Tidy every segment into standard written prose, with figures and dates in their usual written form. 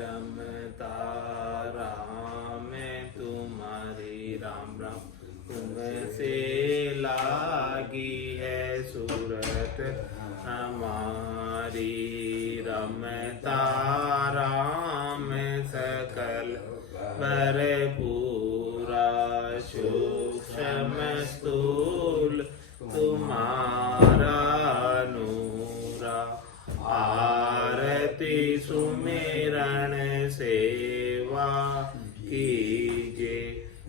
रमता राम तुम्हारी राम राम तुमसे लागी है सूरत हमारी। रमता राम सकल भरपूरा सूक्ष्म स्थूल तुम्हारा नूरा। आरती सुमिरन सेवा कीजे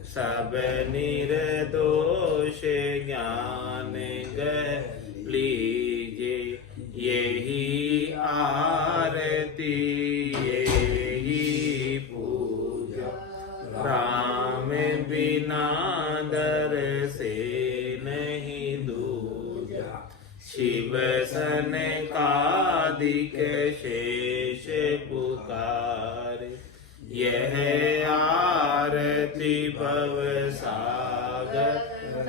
सब निर्दोष ज्ञान लीजे। यही आरती यही पूजा राम बिना दर से नहीं दूजा। शिव सन कादिक शेष पुकार यह आरती भव सागर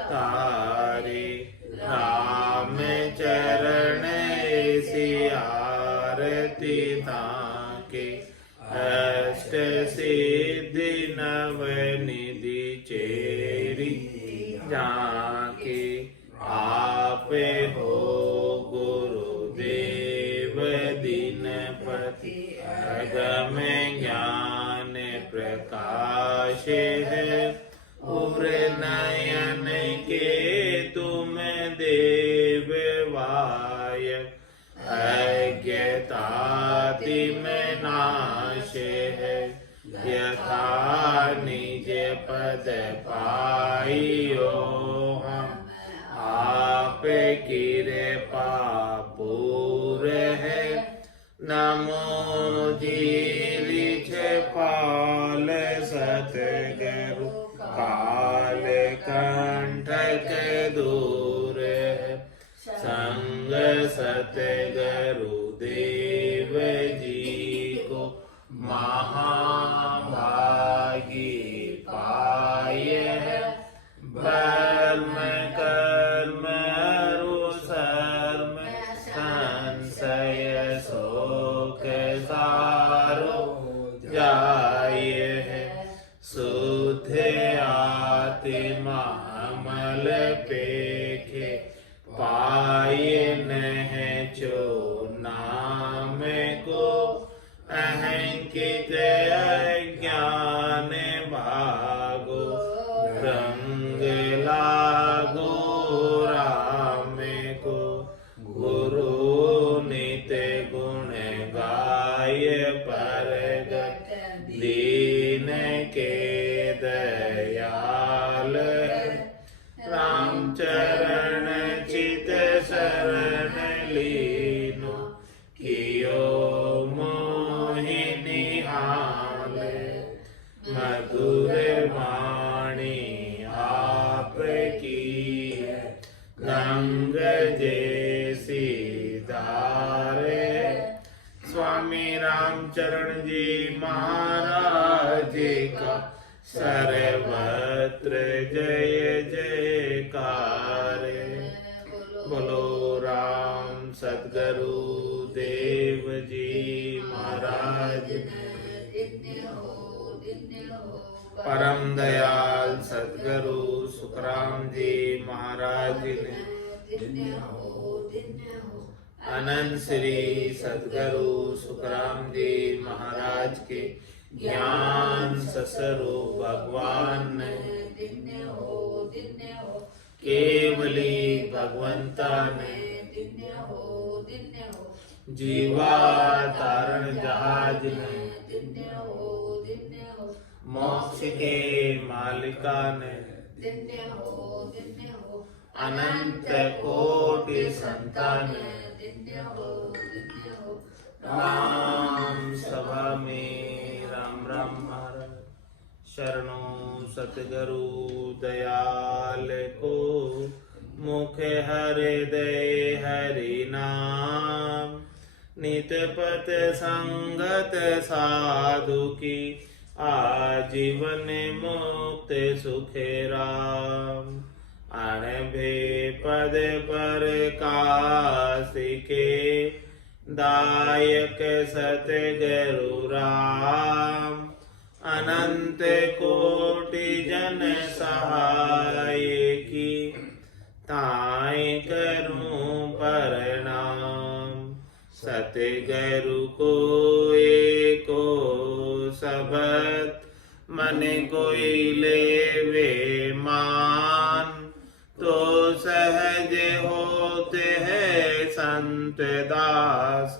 तारे। राम चरण ऐसी आरती ताके अष्ट सिद्धि नव निधि चेरी जाके। आप हो गुरुदेव दीनपति अगम ज्ञान प्रकाश है। उर नयन के तुम देव वाय अज्ञताति में नाश है। यथा निज पद पाइयो हम आप कृपा पूर है। नमो जीरिछ पाल सतगुरु काल कंठक दूर है। संग सतगुरु देव जी को महाभागी पाए है। ब्रह्म कर्म रुसर्म संशय शोक सारो जाय है। शुद्ध आत्मा अमल पेखे पाए नह चो नाम को। अहंकित अज्ञान भागो रंग लागो राम को। गुरु नित गुण गाय परगट दीन के दयाल। राम चरण चित शरण लीनो कियो मोहि निहाल। मधुर वाणी आप की गंग जैसी धारे। स्वामी रामचरण जी महाराज का सर्वत्र जय जयकार। बोलो राम सद्गुरु देव जी महाराज। परम दयाल सद्गुरु सुखराम जी महाराज ने अनंत श्री सद्गुरु सुखराम जी महाराज के ज्ञान ससरो भगवान ने केवली भगवंता ने जीवा तारण जहाज ने। मोक्ष के मालिका ने अनंत कोटि संतान। राम सभा में राम राम महाराज शरणों सतगुरु दयाल को। मुख हृदय हरि नाम नित पत संगत साधु की। आजीवन मुक्त सुख राम। अणभे पद पर कासिके दायक सतगुरु राम, अनंत कोटि जन सहाय की, ताय करूं प्रणाम। सतगुरु को एको सबद, मन कोई लेवे मान, तो सहज होते हैं संत दास,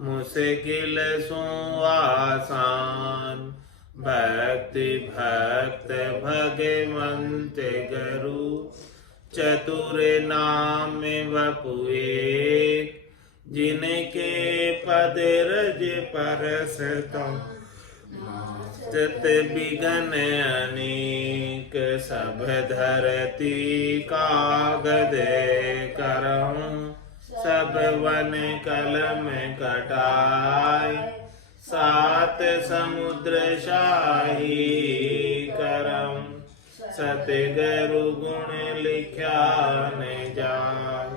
मुश्किल सो आसान। भक्ति भक्त भगवंत गुरु, चतुर नाम वपु एक, जिनके पद रज परसतौ, चित बिघन अनेक। सब धरती कागद करऊं, सब वन कलम कटाय, सात समुद्र शाही करऊं, सतगुरु गुण लिख्या न जाय।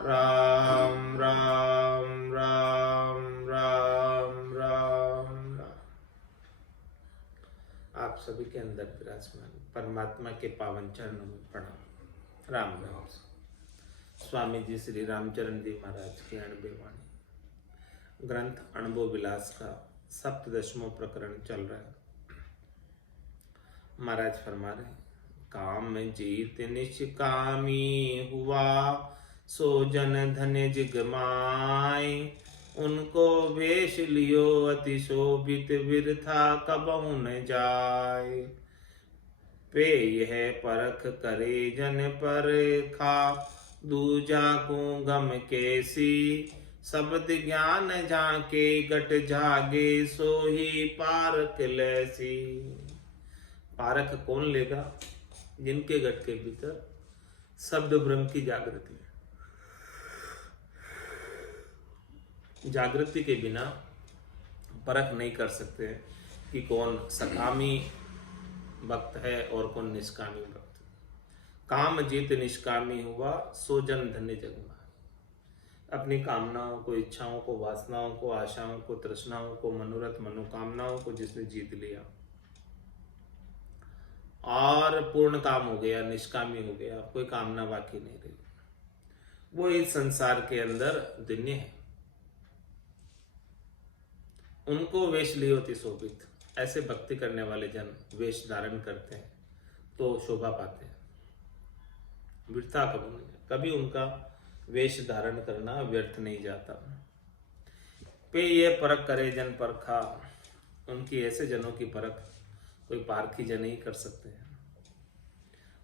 राम राम राम राम राम। आप सभी के अंदर विराजमान परमात्मा के पावन चरणों में प्रणाम। राम राम। स्वामी जी श्री रामचरण जी महाराज की अणबे वाणी, ग्रंथ अणबो विलास का 17वां प्रकरण चल रहा है। महाराज फरमा रहे, काम जीत निष्कामी हुआ, सो जन धन्य जिगमाय। उनको वेश लियो अति शोभित, बिरथा कबहु न जाय। पे यह परख करे जन पर खा, दूजा को गम कैसी। शब्द ज्ञान जाके गट जागे, सो ही पारक लैसी। पारक कौन लेगा? जिनके गट के भीतर शब्द ब्रह्म की जागृति है। जागृति के बिना परख नहीं कर सकते कि कौन सकामी भक्त है और कौन निष्कामी भक्त। काम जीत निष्कामी हुआ, सो जन धन्य जगमा। अपनी कामनाओं को, इच्छाओं को, वासनाओं को, आशाओं को, तृष्णाओं को, मनोरथ मनोकामनाओं को जिसने जीत लिया और पूर्ण काम हो गया, निष्कामी हो गया, कोई कामना बाकी नहीं रही, वो इस संसार के अंदर धन्य है। उनको वेश लियो होती शोभित। ऐसे भक्ति करने वाले जन वेश धारण करते हैं तो शोभा पाते हैं। व्यर्था कभी उनका वेश धारण करना व्यर्थ नहीं जाता। पे ये परख करे जन परखा, उनकी ऐसे जनों की परख कोई पारखी जन ही कर सकते हैं।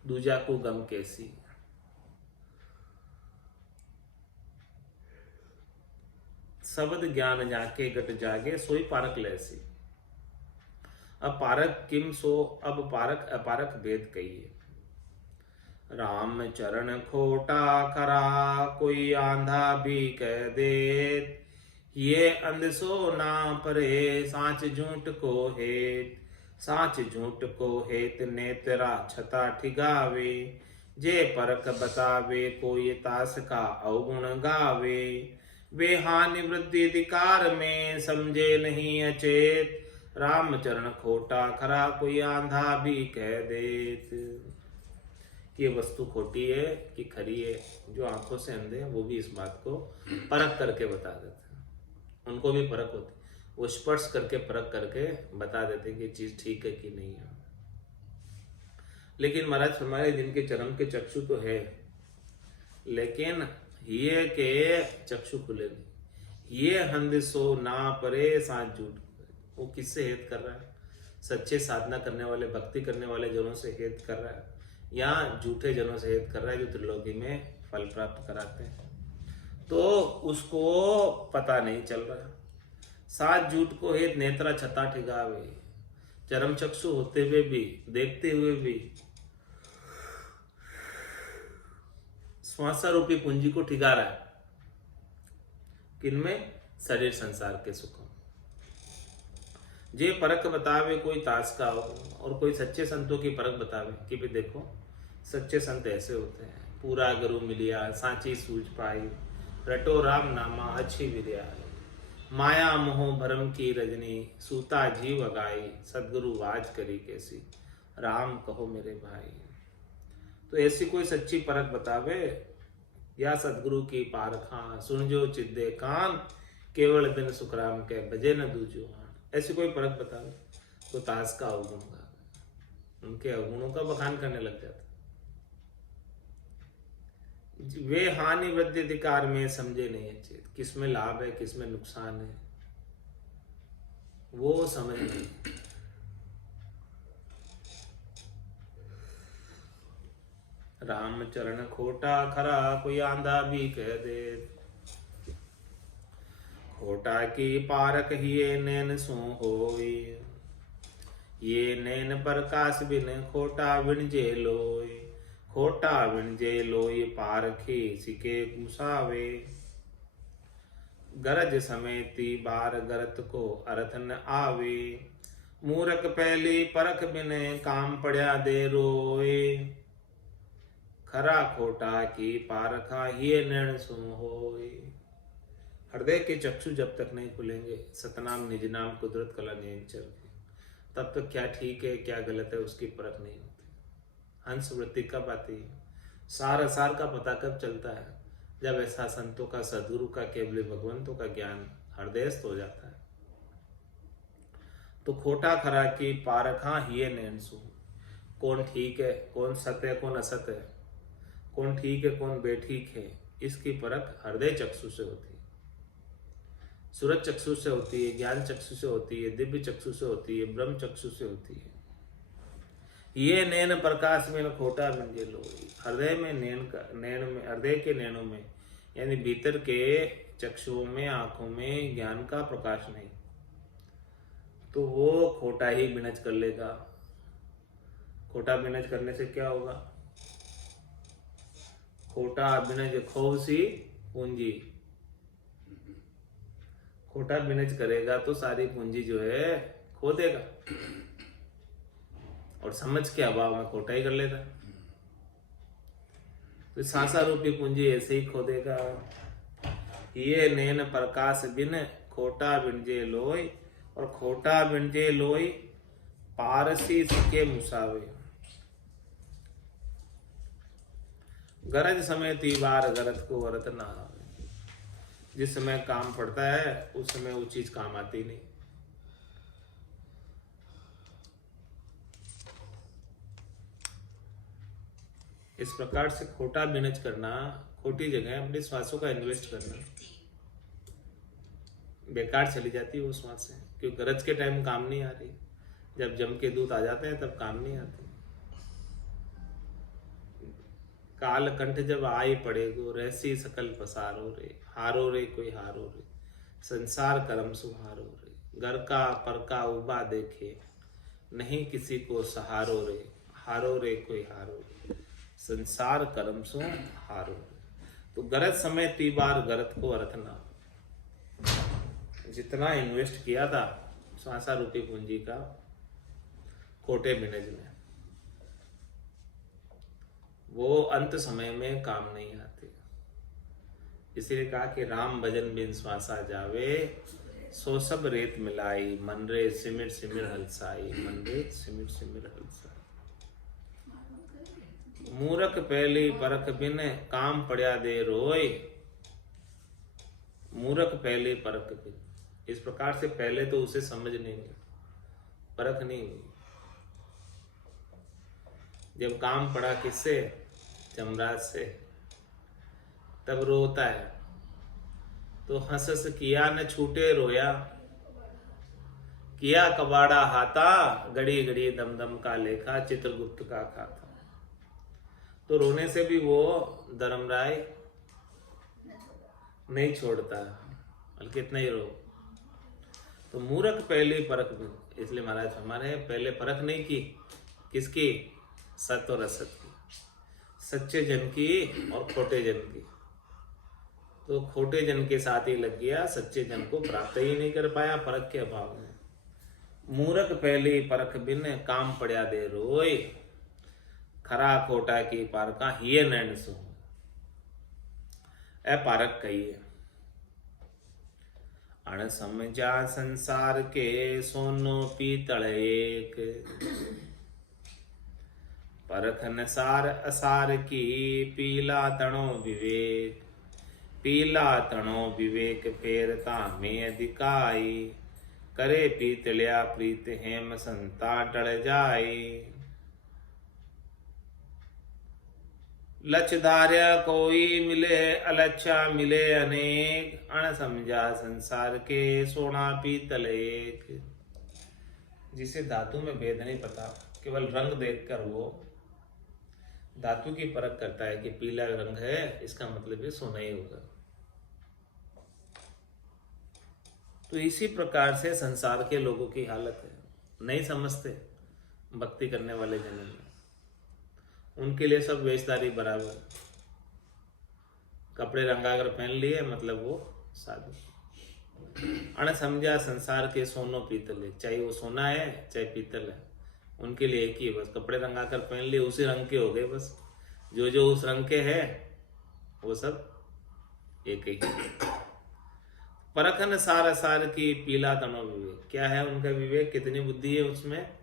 दूजा को गम कैसी। शब्द ज्ञान जाके गट जागे, सोई पारक लैसी। अब पारक किम सो, अब पारक अपारक भेद कहिए। राम चरण खोटा खरा, कोई आंधा भी कह दे। ये अंध सो ना परे, सांच झूठ को हेत। सांच झूठ को हेत, नेत्रा छता ठिगावे। जे परक बतावे, कोई तास का अवगुण गावे। वे हानि वृद्धि अधिकार में, समझे नहीं अचेत। राम चरण खोटा खरा, कोई आंधा भी कह देत। कि ये वस्तु खोटी है कि खरी है, जो आंखों से अंधे हैं वो भी इस बात को परख करके बता देते हैं। उनको भी परख होती, वो स्पर्श करके परख करके बता देते हैं कि चीज ठीक है कि नहीं है। लेकिन महाराज हमारे जिनके चरम के चक्षु तो है, लेकिन ये के चक्षु खुले नहीं। ये हंद सो ना परे, सांच झूठ। वो किससे हेत कर रहा है? सच्चे साधना करने वाले, भक्ति करने वाले जनों से हेत कर रहा है, या झूठे जनों से हेत कर रहा है जो त्रिलोकी में फल प्राप्त कराते हैं। तो उसको पता नहीं चल रहा। सात झूठ को हेत, नेत्रा छता ठिगावे। चरम चक्षु होते हुए भी, देखते हुए भी श्वासा रूपी पूंजी को ठिगा रहा है। किनमें? शरीर संसार के सुखों। जे परख बतावे, कोई तास का हो, और कोई सच्चे संतों की परख बतावे कि भी देखो सच्चे संत ऐसे होते हैं। पूरा गुरु मिलिया, सांची सूझ पाई, रटो राम नामा अच्छी विद्या। माया मोह भरम की रजनी, सूता जीव अगाई, सदगुरु वाज करी कैसी, राम कहो मेरे भाई। तो ऐसी कोई सच्ची परख बतावे, या सदगुरु की पारखा, सुन जो चिद्दे कान, केवल बिन सुखराम के बजे न दूजो आन। ऐसी कोई परख बतावे तो ताश का अवगुण गा, उनके अवगुणों का बखान करने लग जाता। वे हानि वृद्धि अधिकार में समझे नहीं अच्छे, किसमें लाभ है किसमें नुकसान है वो समझ नहीं। राम चरण खोटा खरा, कोई आंधा भी कह दे, खोटा की पारक ही नैन सो होई, ये नैन प्रकाश बिन खोटा बिन जे लोय, खोटा बिन जे लोय पारखे सिके गुसावे, गरज समेती बार गरत को अर्थ न आवे, मूरख पहली परख बिन काम पड़ा दे रोए, खरा खोटा की पारखा ही निर्णय सुन होए। हृदय के चक्षु जब तक नहीं खुलेंगे सतनाम निज नाम कुदरत कला नियंचर, तब तक क्या ठीक है क्या गलत है उसकी परख नहीं होती। हंस वृत्ति कब आती है, सार असार का पता कब चलता है, जब ऐसा संतों का सदगुरु का केवल भगवंतों का ज्ञान हृदयस्थ हो जाता है। तो खोटा खरा की पारखा ही नैनसु, कौन ठीक है कौन सत्य है कौन असत है, कौन ठीक है कौन बेठीक है, इसकी परख हृदय चक्षु से होती है। सूरज चक्षु से होती है, ज्ञान चक्षु से होती है, दिव्य चक्षु से होती है, ब्रह्म चक्षु से होती है। ये नैन प्रकाश में खोटा बिंजे लो, हृदय में नैन में हृदय के नैनों में यानी भीतर के चक्षुओं में आंखों में ज्ञान का प्रकाश नहीं, तो वो खोटा ही बिनज कर लेगा। खोटा बिनज करने से क्या होगा, खोटा बिनज खोवसी पूंजी, खोटा बिनज करेगा तो सारी पूंजी जो है खो देगा, और समझ के अभाव में खोटा ही कर लेगा। तो सांसा रूपी पूंजी ऐसे ही खो देगा। ये नैन प्रकाश बिन खोटा बिनजे लोय, और खोटा बिनजे लोय पारसी सिके मुसावे, गरज समय तीबार गरत को वरत ना आवे। जिस समय काम पड़ता है उस समय वो चीज काम आती नहीं। इस प्रकार से खोटा बिनज करना, खोटी जगह अपने श्वासों का इन्वेस्ट करना, बेकार चली जाती है वो श्वास से, क्योंकि गरज के टाइम काम नहीं आ रही, जब जम के दूत आ जाते हैं तब काम नहीं आते। काल कंठ जब आई पड़ेगो, रहसी सकल पसारो रे, हारो रे कोई हारो रे, संसार करम सुहारो रे, घर का पर का उबा देखे, नहीं किसी को सहारो रे, हारो रे कोई हारो रे, संसार करम सो हारो रे। तो गरज समय तीबार गरत को अर्थ ना, जितना इन्वेस्ट किया था श्वासा रूपी पूंजी का खोटे बिनज में, वो अंत समय में काम नहीं आते। इसीलिए कहा कि राम भजन बिन श्वासा जावे, सो सब रेत मिलाई, मन रे सिमिर सिमिर हलसाई, मन रे सिमिर सिमिर हलसाई। मूरख पहली परख बिन काम पड़ा दे रोय, मूरख पहले परख बिन। इस प्रकार से पहले तो उसे समझ नहीं हुई, परख नहीं हुई। जब काम पड़ा किससे, जमराज से, तब रोता है। तो हंस हंस किया न छूटे रोया, किया कबाड़ा हाथा, गड़ी गड़ी दम दम का लेखा, चित्रगुप्त का खाता। तो रोने से भी वो धर्मराय नहीं छोड़ता, बल्कि इतना ही रो। तो मूर्ख पहले परख बिन, इसलिए महाराज हमारे पहले परख नहीं की, किसकी, सत्य और असत की, सच्चे जन की और खोटे जन की। तो खोटे जन के साथ ही लग गया, सच्चे जन को प्राप्त ही नहीं कर पाया परख के अभाव में। मूर्ख पहले परख बिन काम पड़ा दे रोय, खरा खोटा की पारका हिये नैन सो। ए पारक कहिए, अण समझा संसार के सोनो पीतल एक, परखन सार असार की पीला तणो विवेक, पीला तणो विवेक फेर तामे अधिकाई, करे पीतलिया प्रीत हेम संता टल जाई। लक्षधार्य कोई मिले अलच्छा मिले अनेक, अण समझा संसार के सोना पीतल एक। जिसे धातु में भेद नहीं पता, केवल रंग देखकर वो धातु की परख करता है कि पीला रंग है, इसका मतलब ये सोना ही होगा। तो इसी प्रकार से संसार के लोगों की हालत है, नहीं समझते भक्ति करने वाले जनों में, उनके लिए सब वेशधारी बराबर, कपड़े रंगाकर पहन लिए मतलब वो साधु। अण समझा संसार के सोनो पीतल, चाहे वो सोना है चाहे पीतल है, उनके लिए एक ही है, बस कपड़े रंगाकर पहन लिए उसी रंग के हो गए, बस जो जो उस रंग के है वो सब एक ही। परखन सार सार की पीला तनो विवेक, क्या है उनका विवेक, कितनी बुद्धि है उसमें।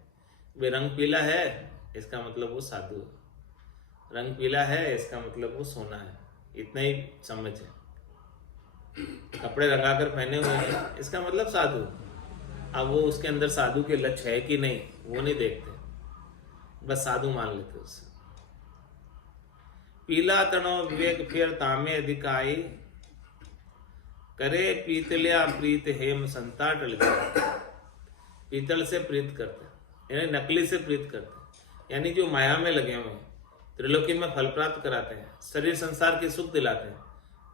वे रंग पीला है इसका मतलब वो साधु है, रंग पीला है इसका मतलब वो सोना है, इतना ही समझ है। कपड़े रंगाकर पहने हुए हैं इसका मतलब साधु। अब वो उसके अंदर साधु के लक्ष्य है कि नहीं वो नहीं देखते, बस साधु मान लेते उसे। पीला तनो विवेक फेर तामे अधिकाई, करे पीतलिया प्रीत हेम संता टल जाए। पीतल से प्रीत करते यानी नकली से प्रीत करते, यानी जो माया में लगे हुए हैं, त्रिलोकी में फल प्राप्त कराते हैं, शरीर संसार के सुख दिलाते हैं,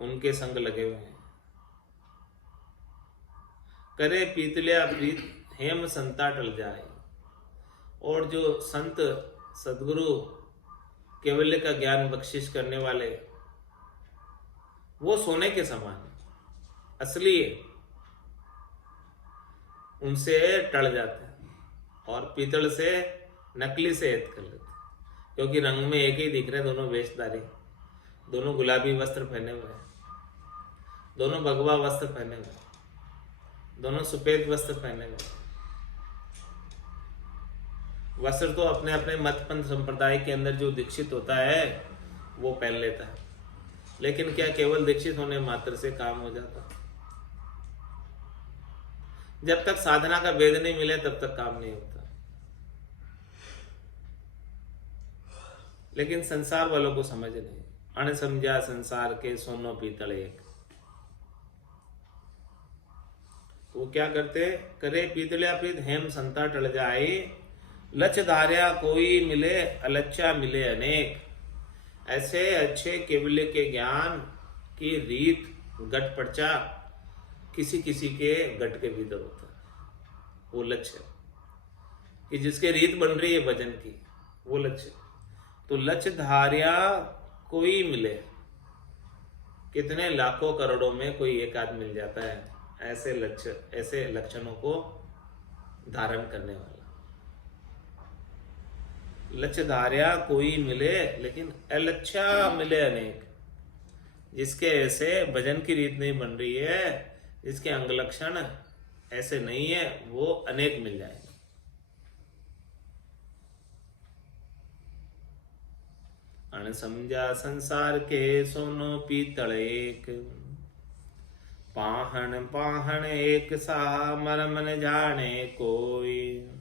उनके संग लगे हुए हैं। करे पीतलिया प्रीत हेम संता टल जाए। और जो संत सदगुरु केवल्य का ज्ञान बख्शिश करने वाले, वो सोने के समान है, असली है, उनसे टल जाते हैं और पीतल से नकली से ऐद कर लेते हैं, क्योंकि रंग में एक ही दिख रहे, दोनों वेशधारी, दोनों गुलाबी वस्त्र पहने हुए हैं, दोनों भगवा वस्त्र पहने हुए, दोनों सफेद वस्त्र पहने हुए। वस्त्र तो अपने अपने मत पंथ संप्रदाय के अंदर जो दीक्षित होता है वो पहन लेता है, लेकिन क्या केवल दीक्षित होने मात्र से काम हो जाता? जब तक साधना का भेद नहीं मिले तब तक काम नहीं होता। लेकिन संसार वालों को समझ नहीं, अण समझा संसार के सोनो पीतल एक। वो क्या करते, करे पीतलिया प्रीत हेम संता टल जाए, लक्ष्य धार्या कोई मिले अलच्छा मिले अनेक। ऐसे अच्छे केवल्य के ज्ञान की रीत गट पर्चा किसी किसी के गट के भीतर होता है, वो लक्ष्य कि जिसके रीत बन रही है भजन की, वो लक्ष्य। तो लक्ष्य धार्या कोई मिले, कितने लाखों करोड़ों में कोई एक आदमी मिल जाता है ऐसे लक्ष्य, ऐसे लक्षणों को धारण करने वाला। लक्ष्य धार्या कोई मिले लेकिन अलच्छा मिले अनेक। जिसके ऐसे भजन की रीत नहीं बन रही है, जिसके अंग लक्षण ऐसे नहीं है, वो अनेक मिल जाएंगे। अण समझा संसार के सोनो पीतल एक, पाहन पाहन एक सा मरम न जाने कोई।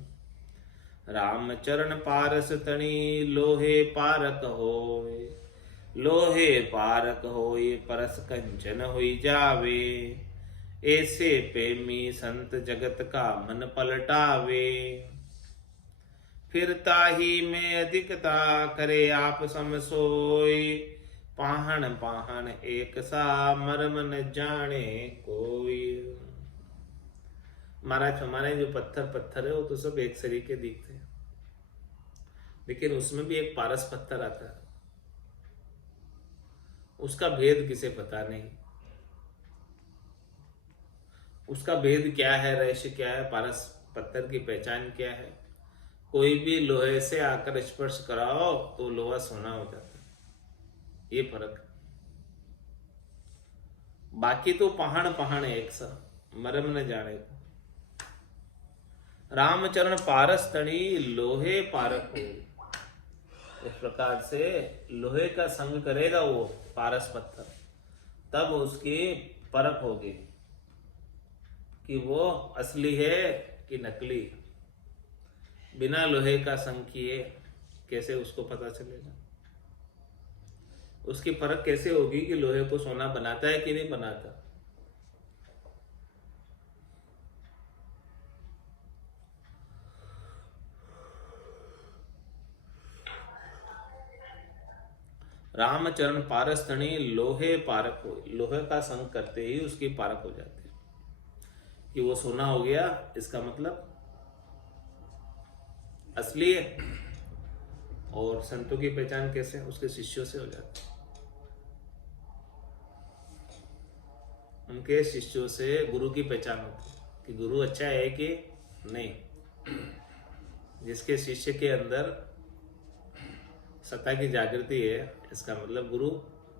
राम चरण पारस तणी लोहे पारक होय, लोहे पारक होय परस कंचन होई जावे। ऐसे प्रेमी संत जगत का मन पलटावे। फिरता ही में अधिकता करे आप सम सोई। पाहन पाहन एक सा मरम न जाने कोई। महाराज हमारे जो पत्थर पत्थर है वो तो सब एक सरी के दिखते हैं, लेकिन उसमें भी एक पारस पत्थर आता है, उसका भेद किसे पता नहीं। उसका भेद क्या है, रहस्य क्या है, पारस पत्थर की पहचान क्या है। कोई भी लोहे से आकर स्पर्श कराओ तो लोहा सोना हो जाता है, ये फर्क। बाकी तो पहाड़ पहाड़ एक सा, मरम न जाने को। रामचरण पारस तणी लोहे पारक हो। इस प्रकार से लोहे का संग करेगा वो पारस पत्थर, तब उसकी परख होगी कि वो असली है कि नकली। बिना लोहे का संग किए कैसे उसको पता चलेगा? उसकी परख कैसे होगी कि लोहे को सोना बनाता है कि नहीं बनाता? रामचरण पारस तणी लोहे पारक हो। लोहे का संग करते ही उसकी पारक हो जाती है कि वो सोना हो गया, इसका मतलब असली है। और संतों की पहचान कैसे? उसके शिष्यों से हो जाती है। उनके शिष्यों से गुरु की पहचान होती है कि गुरु अच्छा है कि नहीं। जिसके शिष्य के अंदर सत्ता की जागृति है, इसका मतलब गुरु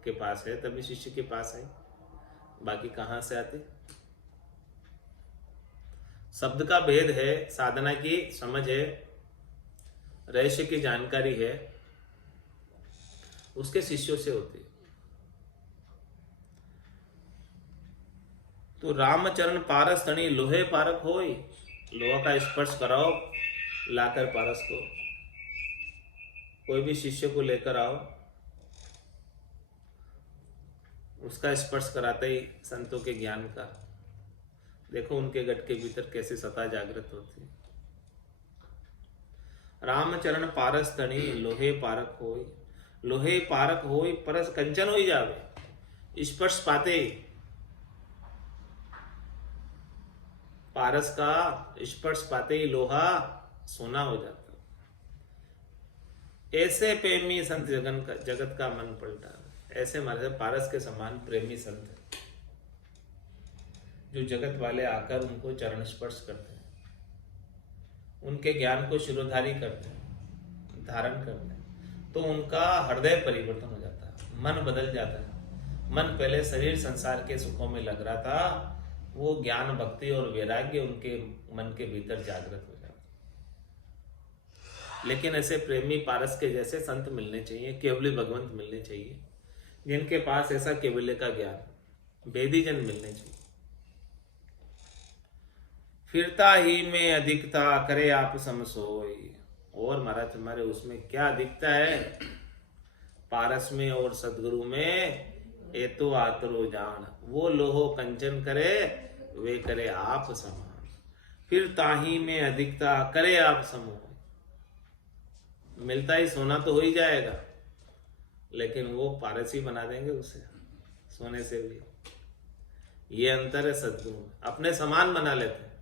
के पास है, तभी शिष्य के पास है। बाकी कहाँ से आते? शब्द का भेद है, साधना की समझ है, रहस्य की जानकारी है, उसके शिष्यों से होती है। तो रामचरण पारस तणी लोहे पारक होई। लोहा का स्पर्श कराओ लाकर पारस को। कोई भी शिष्य को लेकर आओ, उसका स्पर्श कराते ही संतों के ज्ञान का देखो उनके गट के भीतर कैसे सत्ता जागृत होती है। रामचरण पारस तणी लोहे पारक होई। लोहे पारक होई परस कंचन हो जावे। स्पर्श पाते ही, पारस का स्पर्श पाते ही लोहा सोना हो जाता। ऐसे प्रेमी संत जगत का मन पलटा। ऐसे हमारे पारस के समान प्रेमी संत है, जो जगत वाले आकर उनको चरण स्पर्श करते हैं, उनके ज्ञान को शिरोधारी करते हैं, धारण करते हैं, तो उनका हृदय परिवर्तन हो जाता है, मन बदल जाता है। मन पहले शरीर संसार के सुखों में लग रहा था, वो ज्ञान भक्ति और वैराग्य उनके मन के भीतर जागृत हो जाता। लेकिन ऐसे प्रेमी पारस के जैसे संत मिलने चाहिए, केवली भगवंत मिलने चाहिए, जिनके पास ऐसा केवल्य का ज्ञान, वेदी जन मिलने चाहिए। फिरता ही में अधिकता करे आप समसोई। और महाराज तुम्हारे उसमें क्या अधिकता है? पारस में और सदगुरु में ए तो आतरो जान। वो लोहो कंचन करे, वे करे आप समान। फिर ताही में अधिकता करे आप समो। मिलता ही सोना तो हो ही जाएगा, लेकिन वो पारस ही बना देंगे उसे सोने से भी। ये अंतर है सदगुरु में, अपने समान बना लेते हैं।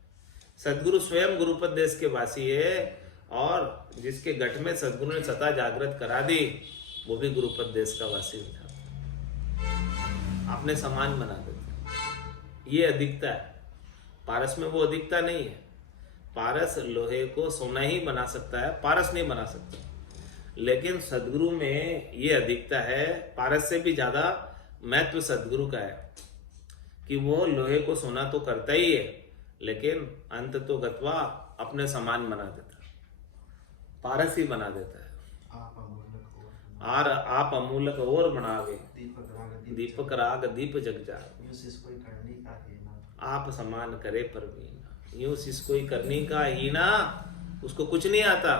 सदगुरु स्वयं गुरुपद देश के वासी है, और जिसके गठ में सदगुरु ने सत्ता जागृत करा दी, वो भी गुरुपद देश का वासी हो जाता है। अपने समान बना देते। ये अधिकता है। पारस में वो अधिकता नहीं है। पारस लोहे को सोना ही बना सकता है, पारस नहीं बना सकता। लेकिन सदगुरु में ये अधिकता है, पारस से भी ज्यादा महत्व सदगुरु का है कि वो लोहे को सोना तो करता ही है, लेकिन अंत तो गत्वा अपने समान बना देता है, पारस ही बना देता है। आप अमूलक और बनावे, दीपक राग दीप जग जाए। आप समान करे परवीन। यूं शिष कोई करनी का ही ना, उसको कुछ नहीं आता,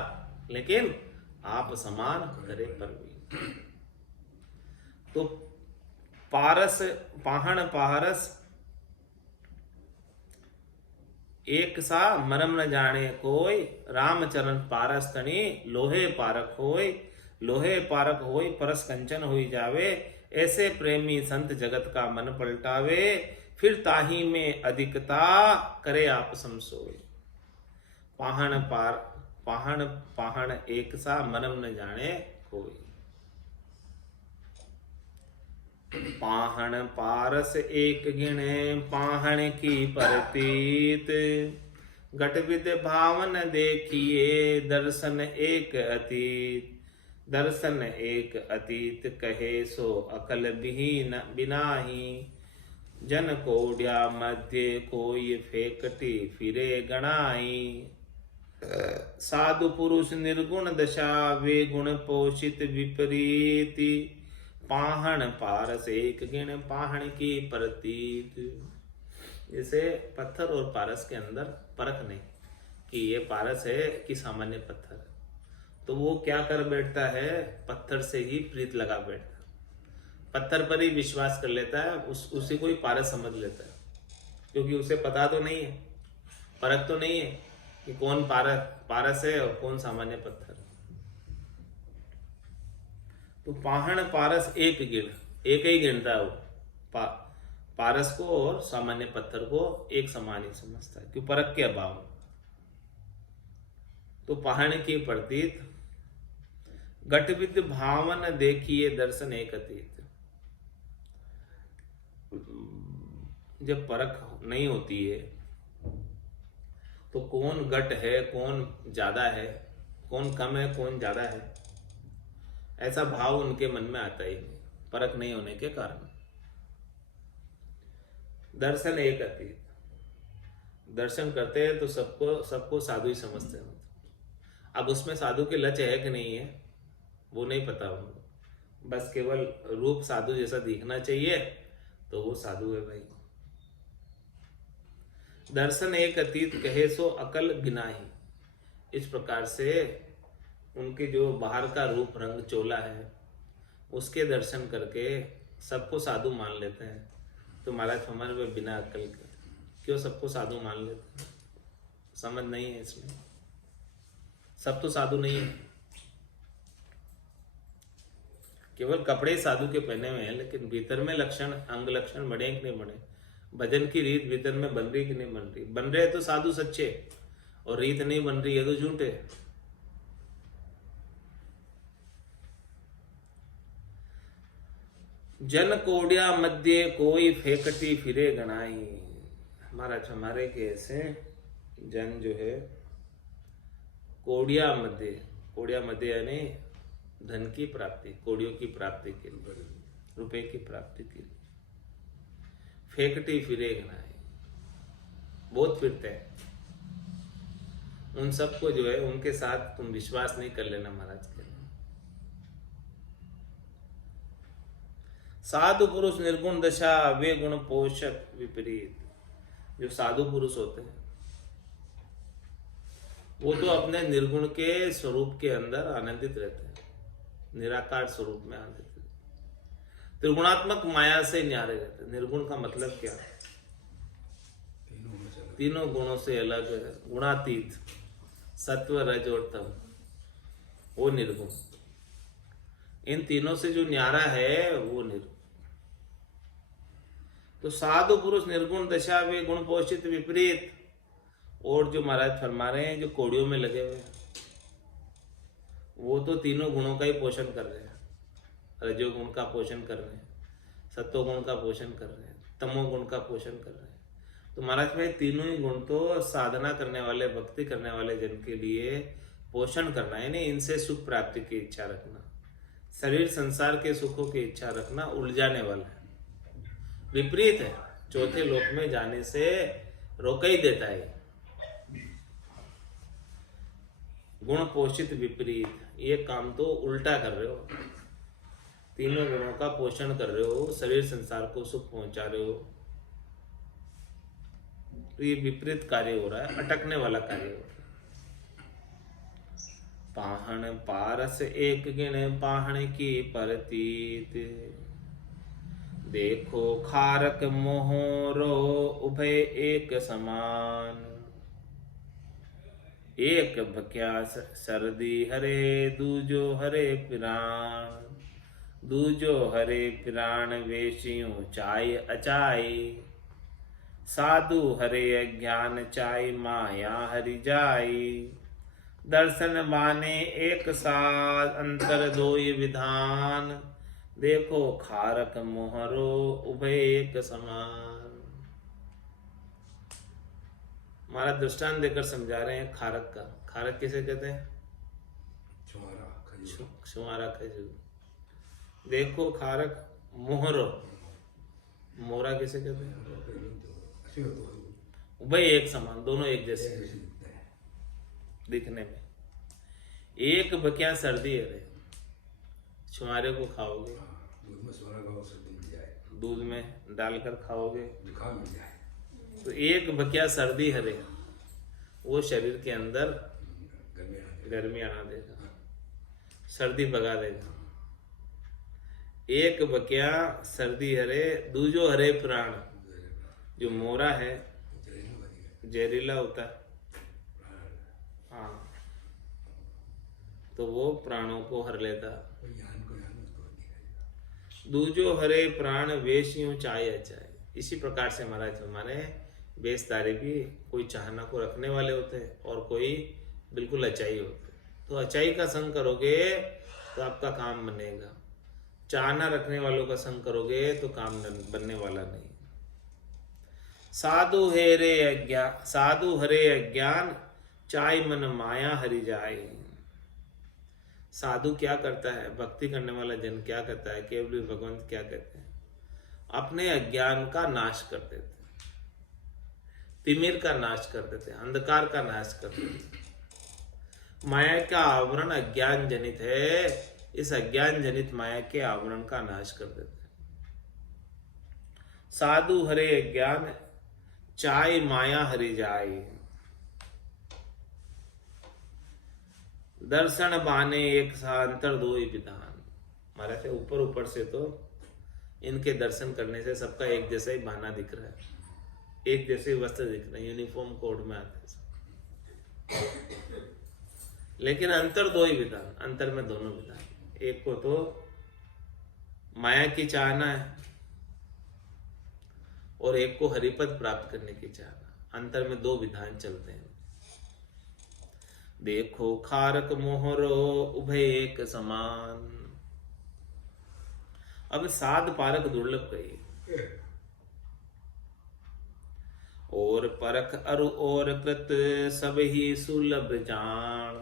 लेकिन आप समान करे परवीन। तो पारस पाहण पारस एक सा मरम न जाने कोई। रामचरण पारस तणी लोहे पारक होय। लोहे पारक होय परस कंचन होई जावे। ऐसे प्रेमी संत जगत का मन पलटावे। फिर ताही में अधिकता करे आप समसोय। पाहण पाहण एक सा मरम न जाने कोई। पाहण पारस एक गिणे पाहण की परतीत। घट विद भावन देखिए दर्शन एक अतीत। दर्शन एक अतीत कहे सो अकल बिनाही। जन कोड्या मध्य कोई फेकटी फिरे गणाई। साधु पुरुष निर्गुण दशा वे गुण पोषित विपरीति। पाहन पारस एक गिण पाहन की प्रतीत। जैसे पत्थर और पारस के अंदर परख नहीं कि ये पारस है कि सामान्य पत्थर है, तो वो क्या कर बैठता है, पत्थर से ही प्रीत लगा बैठता है, पत्थर पर ही विश्वास कर लेता है, उसी को ही पारस समझ लेता है, क्योंकि उसे पता तो नहीं है, परख तो नहीं है कि कौन पारस है और कौन सामान्य पत्थर। तो पाहन पारस एक ही गिनता है वो, पारस को और सामान्य पत्थर को एक समान ही समझता है, क्यों, परख के अभाव। तो पाहन की प्रतीत घटविद भावन देखिए दर्शन एक अतीत। जब परख नहीं होती है तो कौन घट है, कौन ज्यादा है, कौन कम है, कौन ज्यादा है, ऐसा भाव उनके मन में आता ही नहीं, परख नहीं होने के कारण। दर्शन एक अतीत, दर्शन करते हैं तो सबको साधु ही समझते हैं। अब उसमें साधु के लच है कि नहीं है वो नहीं पता उनको, बस केवल रूप साधु जैसा दिखना चाहिए तो वो साधु है भाई। दर्शन एक अतीत कहे सो अकल गिनाही। इस प्रकार से उनके जो बाहर का रूप रंग चोला है उसके दर्शन करके सबको साधु मान लेते हैं। तो महाराज हमारे में बिना अकल के क्यों सबको साधु मान लेते हैं, समझ नहीं है इसमें। सब तो साधु नहीं है, केवल कपड़े साधु के पहने हुए हैं, लेकिन भीतर में लक्षण, अंग लक्षण बढ़े कि नहीं बढ़े, भजन की रीत भीतर में बन रही कि नहीं बन रही। बन रहे तो साधु सच्चे, और रीत नहीं बन रही है तो झूठे। जन कोडिया मध्य कोई फेकटी फिरे गणाई। महाराज हमारे के ऐसे जन जो है कोडिया मध्य यानी धन की प्राप्ति, कोड़ियों की प्राप्ति के लिए, रुपए की प्राप्ति के लिए फेकटी फिरे गणाई, बहुत फिरते हैं। उन सबको जो है उनके साथ तुम विश्वास नहीं कर लेना महाराज के। साधु पुरुष निर्गुण दशा वे गुण पोषक विपरीत। जो साधु पुरुष होते हैं वो तो अपने निर्गुण के स्वरूप के अंदर आनंदित रहते हैं, निराकार स्वरूप में आनंदित रहते हैं, त्रिगुणात्मक माया से न्यारे रहते हैं। निर्गुण का मतलब क्या है, तीनों गुणों से अलग है, गुणातीत, सत्व रज और तम, वो निर्गुण। इन तीनों से जो न्यारा है वो निर्गुण। तो साधु पुरुष निर्गुण दशा वे गुण पोषित विपरीत। और जो महाराज फरमा रहे हैं जो कोड़ियों में लगे हुए हैं वो तो तीनों गुणों का ही पोषण कर रहे हैं, रजोगुण का पोषण कर रहे हैं, सत्वगुण का पोषण कर रहे हैं, तमोगुण का पोषण कर रहे हैं। तो महाराज भाई तीनों ही गुण तो साधना करने वाले, भक्ति करने वाले जन के लिए पोषण करना है, नहीं इनसे सुख प्राप्ति की इच्छा रखना, शरीर संसार के सुखों की इच्छा रखना उलझाने वाला है, विपरीत है, चौथे लोक में जाने से रोक ही देता है। गुण पोषित विपरीत, ये काम तो उल्टा कर रहे हो, तीनों गुणों का पोषण कर रहे हो, शरीर संसार को सुख पहुंचा रहे हो, तो ये विपरीत कार्य हो रहा है, अटकने वाला कार्य हो रहा है। पाहन पारस एक गिण पाहन की प्रतीत। देखो खारक मोहरो उभय एक समान। एक भक्या सर्दी हरे दूजो हरे पिराण। दूजो हरे पिराण वेशियों चाय अचाई। साधु हरे अज्ञान चाय माया हरि जाई। दर्शन माने एक साथ अंतर दोई विधान। देखो खारक मोहरो उभय एक समान। हमारा दृष्टांत देकर समझा रहे हैं खारक का। खारक किसे कहते हैं? छुआरा खजूर। देखो खारक मोहरो, मोरा किसे कहते हैं? अच्छी होता है, भाई एक समान, दोनों एक जैसे ऐसे दिखता है। दिखने में। एक बकिया सर्दी है रे, छुहारे को खाओगे, दूध में सोना खाओ, सर्दी मिट जाए, दूध में डालकर खाओगे जुकाम मिट जाए, तो एक बकिया सर्दी हरे, वो शरीर के अंदर गर्मी आ जाए। गर्मी आना देगा, सर्दी भगा देगा। एक बकिया सर्दी हरे, दूजो हरे प्राण। जो मोरा है जहरीला होता है, हाँ, तो वो प्राणों को हर लेता। दूजो हरे प्राण वेश यूं चाहे अचाए। इसी प्रकार से महाराज हमारे बेसदारी भी कोई चाहना को रखने वाले होते हैं और कोई बिल्कुल अचाई होते हैं। तो अचाई का संग करोगे तो आपका काम बनेगा, चाहना रखने वालों का संग करोगे तो काम बनने वाला नहीं। साधु हरे अज्ञान, चाय मन माया हरि जाए। साधु क्या करता है, भक्ति करने वाला जन क्या करता है, केवल भगवंत क्या कहते हैं, अपने अज्ञान का नाश कर देते हैं, तिमिर का नाश कर देते हैं, अंधकार का नाश कर देते हैं। माया का आवरण अज्ञान जनित है, इस अज्ञान जनित माया के आवरण का नाश कर देते हैं। साधु हरे अज्ञान, चाय माया हरि जाए। दर्शन बाने एक सा अंतर दो ही विधान। हमारे से ऊपर ऊपर से तो इनके दर्शन करने से सबका एक जैसा ही बहाना दिख रहा है, एक जैसे वस्त्र दिख रहे हैं, यूनिफॉर्म कोड में आते हैं, लेकिन अंतर दो ही विधान, अंतर में दोनों विधान। एक को तो माया की चाहना है और एक को हरिपद प्राप्त करने की चाहना। अंतर में दो विधान चलते हैं। देखो खारक मोहरो उभय एक समान। अब साध पारक दुर्लभ कही, और परख अरु और कृत सब ही सुलभ जान।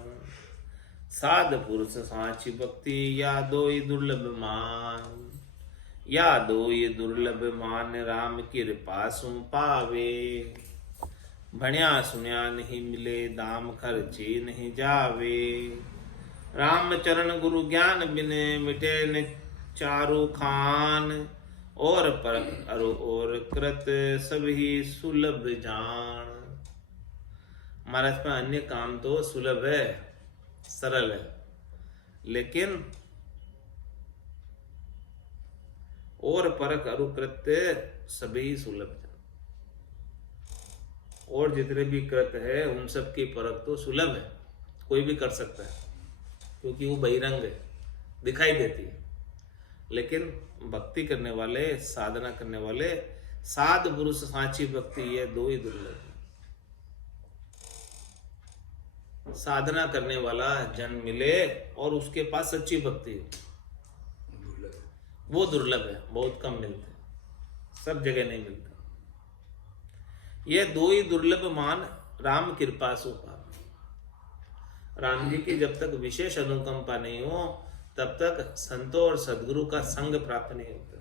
साध पुरुष साची भक्ति या दो ही दुर्लभ मान। या दो ये दुर्लभ मान राम कृपा सुन पावे। भणिया सुनिया नहीं मिले दाम खर्चे नहीं जावे। राम चरण गुरु ज्ञान बिने मिटे न चारु खान। और परख अरु और कृत सब ही सुलभ जान। महाराज में अन्य काम तो सुलभ है, सरल है, लेकिन और परख अरु कृत्य सभी सुलभ। और जितने भी कृत है उन सब की परख तो सुलभ है, कोई भी कर सकता है, क्योंकि वो बहिरंग है, दिखाई देती है। लेकिन भक्ति करने वाले, साधना करने वाले, साध पुरुष साची भक्ति, ये दो ही दुर्लभ है। साधना करने वाला जन मिले और उसके पास सच्ची भक्ति हो, वो दुर्लभ है, बहुत कम मिलते, सब जगह नहीं मिलता। ये दो ही दुर्लभ मान राम कृपा सो पावे। राम जी की जब तक विशेष अनुकंपा नहीं हो तब तक संतों और सदगुरु का संग प्राप्त नहीं होता,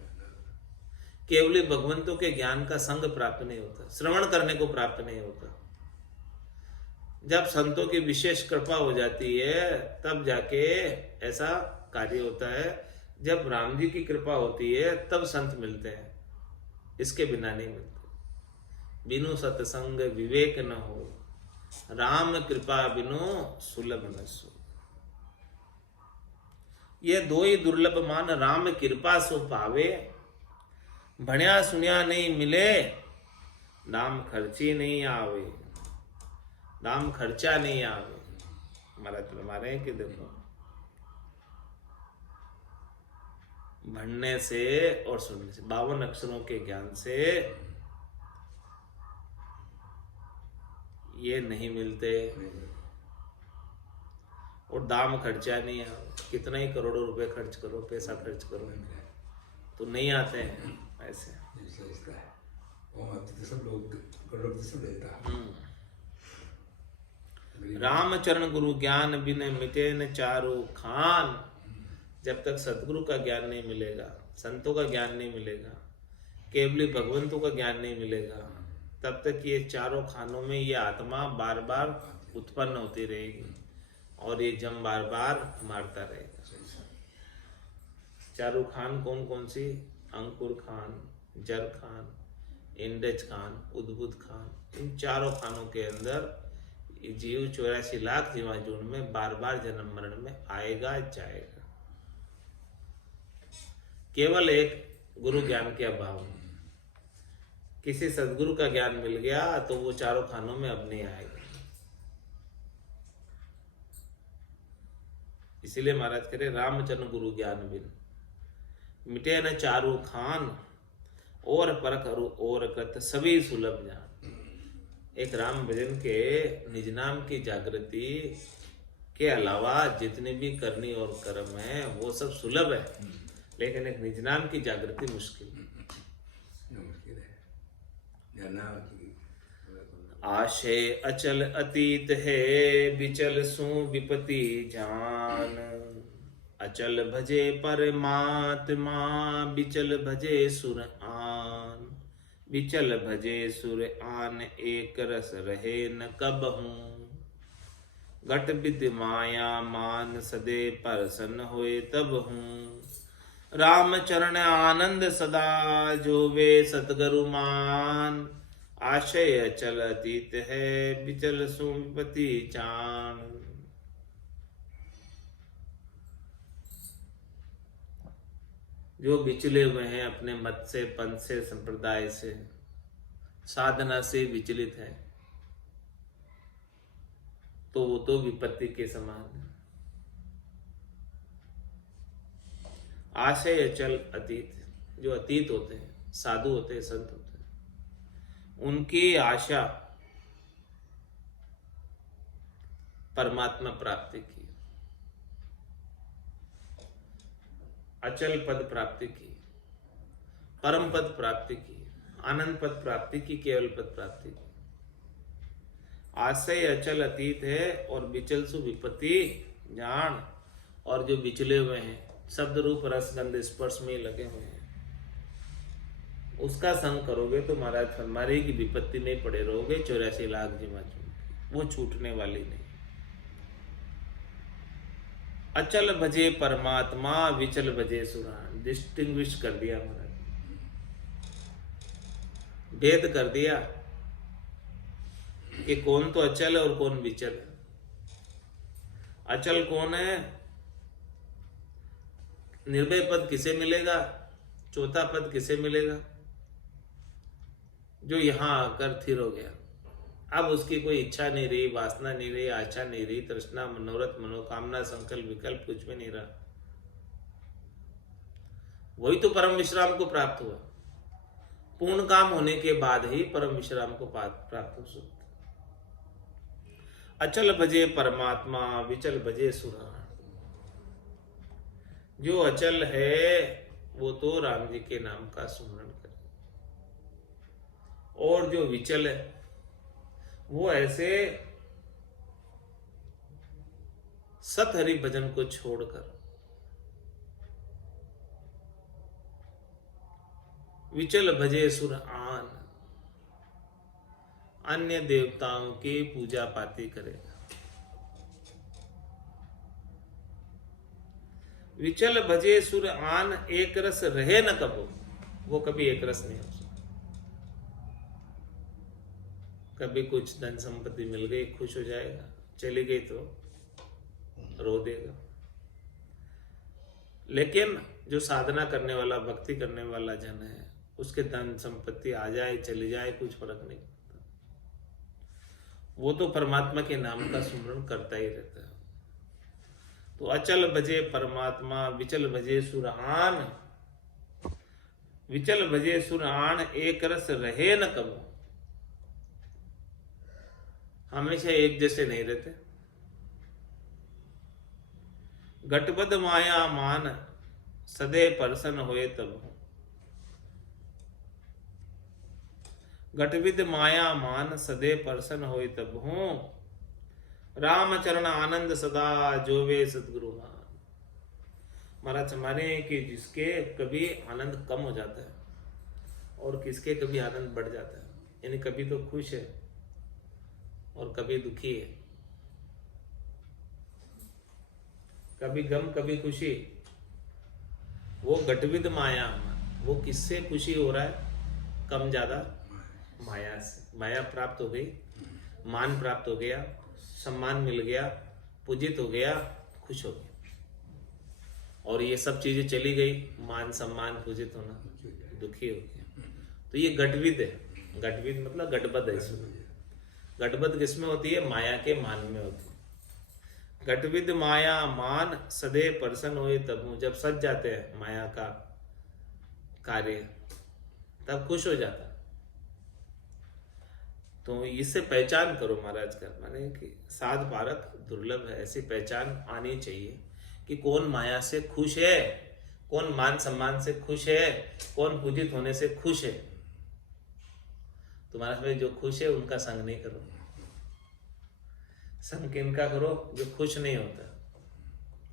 केवली भगवंतों के ज्ञान का संग प्राप्त नहीं होता, श्रवण करने को प्राप्त नहीं होता। जब संतों की विशेष कृपा हो जाती है तब जाके ऐसा कार्य होता है। जब राम जी की कृपा होती है तब संत मिलते हैं, इसके बिना नहीं मिलते। बिनु सत्संग विवेक न हो, राम कृपा बिनु सुलभ न सो। ये दो ही दुर्लभ मान राम कृपा सो पावे। भणिया सुनिया नहीं मिले दाम खर्ची नहीं आवे। दाम खर्चा नहीं आवे। हमारे कि देखो भणने से और सुनने से, 52 अक्षरों के ज्ञान से ये नहीं मिलते, और दाम खर्चा नहीं है। कितना ही करोड़ों रुपए खर्च करो, पैसा खर्च करो, तो नहीं आते हैं ऐसे। रामचरण गुरु ज्ञान बिन मिटे न चारु खान। जब तक सतगुरु का ज्ञान नहीं मिलेगा, संतों का ज्ञान नहीं मिलेगा, केवल भगवंतों का ज्ञान नहीं मिलेगा, तब तक ये चारों खानों में ये आत्मा बार बार उत्पन्न होती रहेगी और ये जम बार बार मारता रहेगा। चारों खान कौन कौन सी? अंकुर खान, जर खान, इंडज खान, उद्भुत खान, इन चारों खानों के अंदर ये जीव 84 लाख जीवाणु में बार बार जन्म मरण में आएगा जाएगा, केवल एक गुरु ज्ञान के अभाव में। किसी सदगुरु का ज्ञान मिल गया तो वो चारों खानों में अब नहीं आएगा। इसीलिए महाराज कह रहे रामचरण गुरु ज्ञान बिन मिटे न चारों खान, और परख और कृत सभी सुलभ जान। एक राम भजन के निज नाम की जागृति के अलावा जितने भी करनी और कर्म है वो सब सुलभ है, लेकिन एक निज नाम की जागृति मुश्किल है। आशय अचल अतीत है, विचल सु विपति जान। अचल भजे परमात्मा, विचल भजे सुर आन। विचल भजे सुर आन, एक रस रहे न कबहूं। घट विद्य माया मान, सदे परसन होए तब हूँ। राम चरण आनंद सदा, जो वे सतगुरु मान। आशय अचल अतीत है, विचल सु विपति जान। जो विचले हुए हैं अपने मत से, पंथ से, संप्रदाय से, साधना से विचलित है, तो वो तो विपत्ति के समान है। आशय अचल अतीत, जो अतीत होते हैं, साधु होते हैं, संत होते हैं, उनकी आशा परमात्मा प्राप्ति की, अचल पद प्राप्ति की, परम पद प्राप्ति की, आनंद पद प्राप्ति की, केवल पद प्राप्ति की। आशय अचल अतीत है और विचल सु विपत्ति जान। और जो विचले हुए हैं, शब्द रूप रस गंध स्पर्श में लगे हुए हैं, उसका संग करोगे तो महाराज फरमा रहे कि विपत्ति में पड़े रहोगे 84 लाख जीवाणु, वो छूटने वाली नहीं। अचल भजे परमात्मा, विचल भजे सुरान। डिस्टिंग्विश कर दिया महाराज, भेद कर दिया कि कौन तो अचल है और कौन विचल है। अचल कौन है? निर्भय पद किसे मिलेगा? चौथा पद किसे मिलेगा? जो यहां आकर स्थिर हो गया, अब उसकी कोई इच्छा नहीं रही, वासना नहीं रही, आशा नहीं रही, तृष्णा, मनोरथ, मनोकामना, संकल्प, विकल्प कुछ भी नहीं रहा। वही तो परम विश्राम को प्राप्त हुआ। पूर्ण काम होने के बाद ही परम विश्राम को प्राप्त हो सकता। अचल भजे परमात्मा, विचल भजे सुरान। जो अचल है वो तो राम जी के नाम का सुमरण करे, और जो विचल है वो ऐसे सत हरि भजन को छोड़कर विचल भजे सुर आन, अन्य देवताओं की पूजा पाती करेगा। विचल भजे सुर आन, एक रस रहे न कबो। वो कभी एक रस नहीं हो सकता। कभी कुछ धन संपत्ति मिल गई खुश हो जाएगा, चली गई तो रो देगा। लेकिन जो साधना करने वाला, भक्ति करने वाला जन है, उसके धन संपत्ति आ जाए चली जाए कुछ फर्क नहीं पड़ता। वो तो परमात्मा के नाम का सुमरण करता ही रहता है। तो अचल भजे परमात्मा, विचल भजे सुरहान। विचल भजे सुरहान, एक रस रहे न कबो। हमेशा एक जैसे नहीं रहते। घटबद माया मान, सदे परसन होए तब। घटविद माया मान, सदे परसन होए तब हूं। रामचरण आनंद सदा, जो वे सतगुरु मान। महाराज हमारे कि जिसके कभी आनंद कम हो जाता है और किसके कभी आनंद बढ़ जाता है, यानी कभी तो खुश है और कभी दुखी है, कभी गम कभी खुशी। वो गटविद माया, वो किससे खुशी हो रहा है कम ज्यादा? माया से। माया प्राप्त हो गई, मान प्राप्त हो गया, सम्मान मिल गया, पूजित हो गया, खुश हो गया। और ये सब चीजें चली गई, मान सम्मान पूजित होना, दुखी हो गया। तो ये गटविद है। गटविद मतलब गटबद है इसमें। गटबद किसमें होती है? माया के मान में होती है। गटविद माया मान सदे प्रसन्न हुए तब, जब सज जाते हैं माया का कार्य तब खुश हो जाता। तो इससे पहचान करो महाराज का माने कि साध पारक दुर्लभ है, ऐसी पहचान आनी चाहिए कि कौन माया से खुश है, कौन मान सम्मान से खुश है, कौन पूजित होने से खुश है। तुम्हारे में जो खुश है उनका संग नहीं करो। संग किनका करो? जो खुश नहीं होता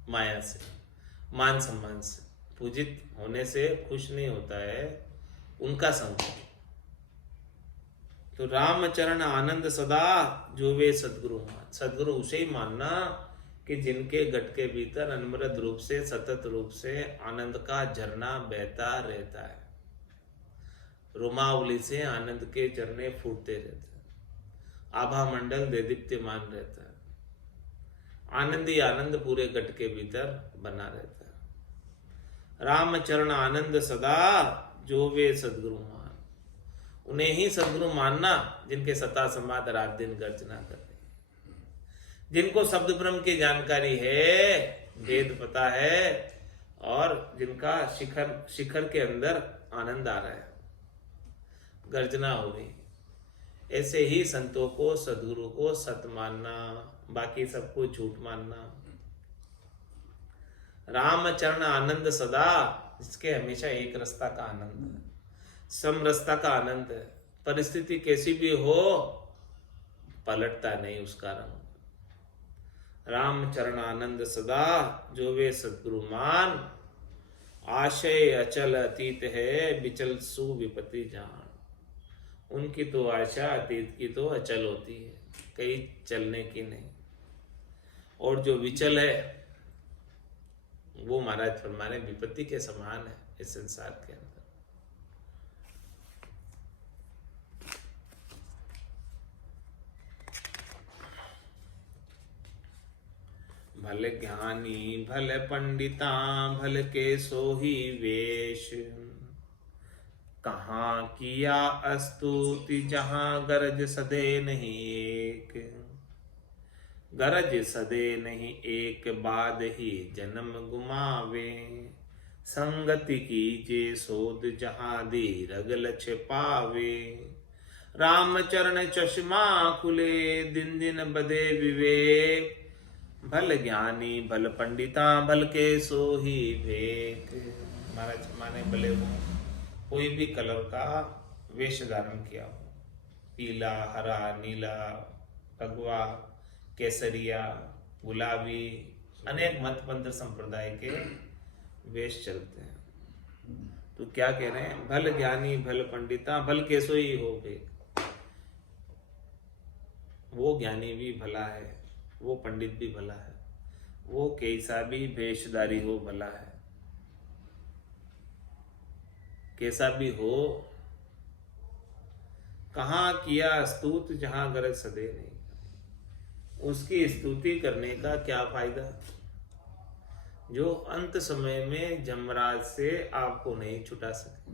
माया से, मान सम्मान से, पूजित होने से खुश नहीं होता है, उनका संग करो। तो रामचरण आनंद सदा जो वे सदगुरु मान। सदगुरु उसे ही मानना कि जिनके गट के भीतर अनवरत रूप से, सतत रूप से आनंद का झरना बहता रहता है। रोमावली से आनंद के झरने फूटते रहते हैं, आभा मंडल देदीप्यमान रहता है, आनंद ही आनंद पूरे गट के भीतर बना रहता है। रामचरण आनंद सदा जो वे सदगुरु मान। उन्हें ही सदगुरु मानना जिनके सता समाध रात दिन गर्जना कर रहे, जिनको शब्द ब्रह्म की जानकारी है, वेद पता है, और जिनका शिखर के अंदर आनंद आ रहा है, गर्जना हो गई। ऐसे ही संतों को, सदगुरु को सत मानना, बाकी सबको झूठ मानना। रामचरण आनंद सदा, जिसके हमेशा एक रास्ता का आनंद है, समरसता का आनंद है, परिस्थिति कैसी भी हो पलटता नहीं उसका रंग। रामचरण आनंद सदा जो वे सदगुरु मान। आशय अचल अतीत है, विचल सुविपति जान। उनकी तो आशा अतीत की तो अचल होती है, कहीं चलने की नहीं। और जो विचल है वो महाराज फरमाने विपत्ति के समान है इस संसार के अंदर। भले ज्ञानी भले पंडिता भले के सोही वेश। कहाँ किया अस्तुति जहाँ गरज सदे नहीं एक। गरज सदे नहीं एक बाद ही जन्म गुमावे। संगति कीजे सोध जहाँ दीरग लक्ष्य पावे। राम चरण चश्मा खुले दिन दिन बदे विवेक। भल ज्ञानी भल पंडिता भल के सोही भेक। महाराज माने भले वो कोई भी कलर का वेश धारण किया हो, पीला, हरा, नीला, भगवा, केसरिया, गुलाबी, अनेक मत पंथ संप्रदाय के वेश चलते हैं। तो क्या कह रहे हैं? भल ज्ञानी भल पंडिता भल के सोही हो भेक। वो ज्ञानी भी भला है, वो पंडित भी भला है, वो कैसा भी भेषधारी हो भला है। कैसा भी हो, कहाँ किया स्तुत जहां गरज सदे नहीं। उसकी स्तुति करने का क्या फायदा जो अंत समय में जमराज से आपको नहीं छुटा सके,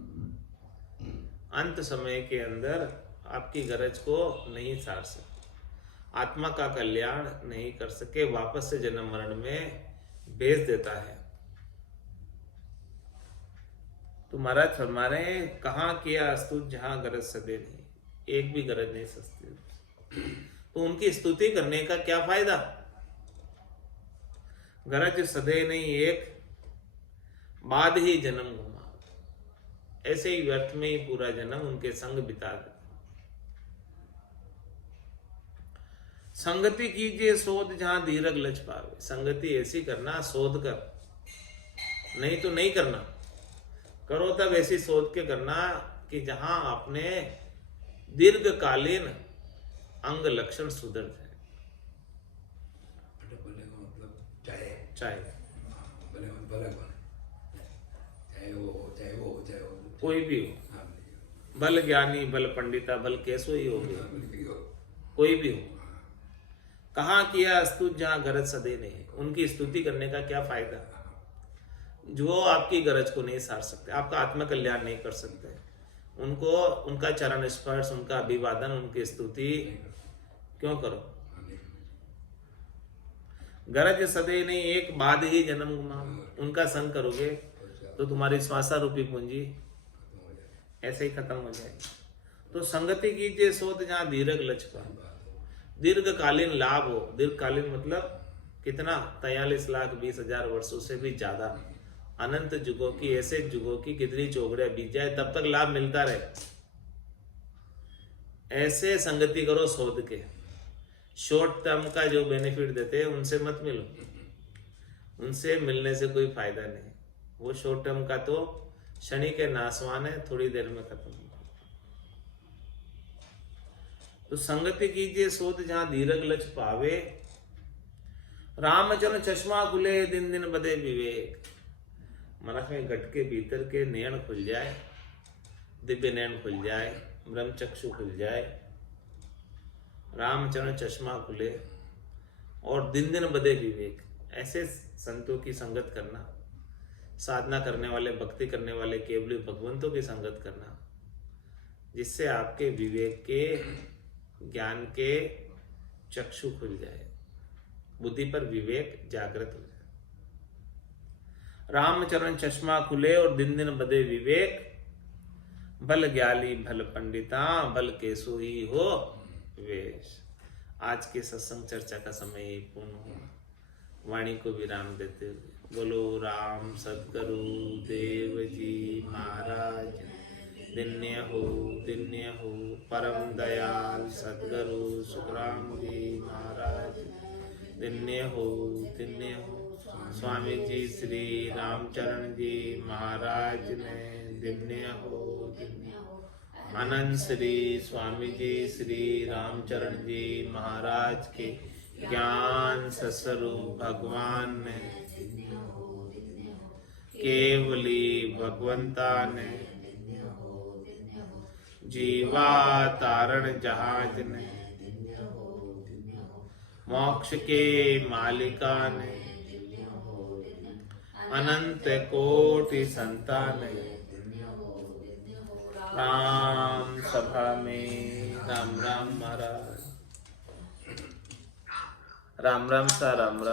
अंत समय के अंदर आपकी गरज को नहीं सार सके, आत्मा का कल्याण नहीं कर सके, वापस से जन्म मरण में भेज देता है। तो महाराज फरमा रहे हैं कहाँ किया अस्तुत जहां गरज सदे नहीं, एक भी गरज नहीं सस्ती। तो उनकी स्तुति करने का क्या फायदा? गरज सदे नहीं एक बाद ही जन्म घुमा। ऐसे ही व्यर्थ में ही पूरा जन्म उनके संग बिता दे। संगति कीजिए शोध जहां धीरज लच पावे। संगति ऐसी करना शोध कर, नहीं तो नहीं करना। करो तब ऐसी शोध के करना कि जहां अपने दीर्घकालीन अंग लक्षण सुधर जाए। એટલે ભલે કો મતલબ ચાહે चाहे ભલે ભલે કોને ચાહે वो कोई भी हो, हाँ बल ज्ञानी बल पंडिता बल कैसो ही हो गया, बोलिए कोई भी हो। कहाँ किया स्तुति जहाँ गरज सदे नहीं, उनकी स्तुति करने का क्या फायदा जो आपकी गरज को नहीं सार सकते, आपका आत्म कल्याण नहीं कर सकते। उनको उनका चरण स्पर्श, उनका अभिवादन, उनकी स्तुति क्यों करो। गरज सदे नहीं, एक बाद ही जन्म गुमा, उनका संग करोगे तो तुम्हारी श्वासा रूपी पूंजी ऐसे ही खत्म हो जाएगी। तो संगति कीजिए सोत जहाँ दीर्घ लचका, दीर्घकालीन लाभ हो। दीर्घकालीन मतलब कितना, 43,20,000 वर्षों से भी ज्यादा, अनंत युगों की, ऐसे युगों की कितनी चौकड़ियां बीत जाए तब तक लाभ मिलता रहे, ऐसे संगति करो शोध के। शॉर्ट टर्म का जो बेनिफिट देते हैं उनसे मत मिलो, उनसे मिलने से कोई फायदा नहीं। वो शॉर्ट टर्म का तो शनि के नासवान है, थोड़ी देर में खत्म होगा। तो संगति कीजिए शोध जहां दीर्घ लक्ष्य पावे, रामचरण चश्मा खुले दिन दिन बदे विवेक। मनस में घट के भीतर के नयन खुल जाए, दिव्य नयन खुल जाए, ब्रह्म चक्षु खुल जाए, रामचरण चश्मा खुले और दिन दिन बदे विवेक। ऐसे संतों की संगत करना, साधना करने वाले, भक्ति करने वाले केवली भगवंतों की संगत करना, जिससे आपके विवेक के, ज्ञान के चक्षु खुल जाए, बुद्धि पर विवेक जागृत हो जाए। रामचरण चश्मा खुले और दिन दिन बदे विवेक, बल ज्ञाली भल पंडिता बल केसु ही हो वेश। आज के सत्संग चर्चा का समय ही पूर्ण हो। वाणी को विराम देते हुए बोलो राम सद्गुरु देव जी महाराज, दिन्य हो परम दयाल सद्गुरु सुखराम जी महाराज, दिन्य हो स्वामी जी श्री रामचरण जी महाराज ने, दिन्य हो आनंद श्री स्वामी जी श्री रामचरण जी महाराज के ज्ञान सस्वरूप भगवान ने, केवली भगवंता ने, जीवा तारण जहाज ने, मोक्ष के मालिका ने, अनंत कोटि संतान ने, राम सभा में राम राम महाराज, राम राम सा राम राम।